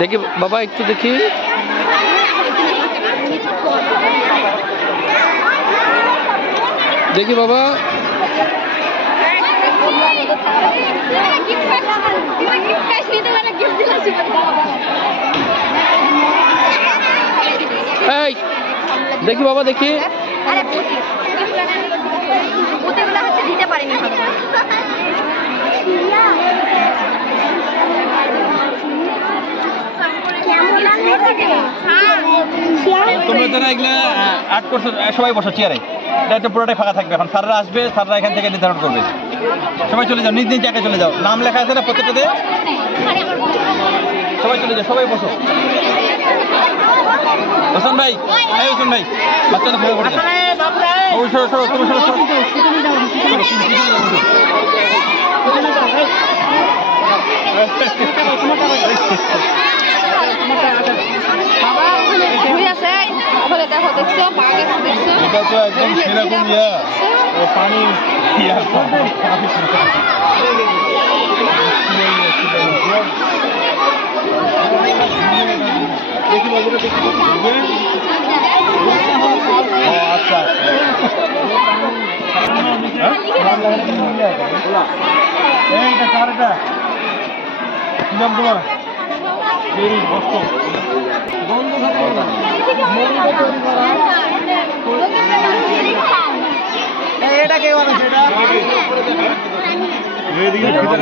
দেখি বাবা, একটু দেখি। দেখি বাবা, এই দেখি বাবা, দেখি। দিতে পারিনি তোমরা যারা এগুলো আর্ট করছো সবাই বসো চেয়ারে, এটা একটা পুরোটাই ফাঁকা থাকবে। এখন স্যাররা আসবে, স্যাররা এখান থেকে নির্ধারণ করবে। সবাই চলে যাও, নিজ নিজ জায়গায় চলে যাও। নাম লেখা আছে না প্রত্যেকটাতে? সবাই চলে যাও, সবাই বসো। হোসেন ভাই, এই হোসেন ভাই, বাচ্চাটা ফেলে পড়ে যায়। ওই সরো সরো, তুমি সরো সরো। দেখো, দেখছো দেখছো, এটা তো একদম সেরকম পানি আচ্ছা এইটা কারটা কি নাম তোমার? এটা কে বানাচ্ছে? এটা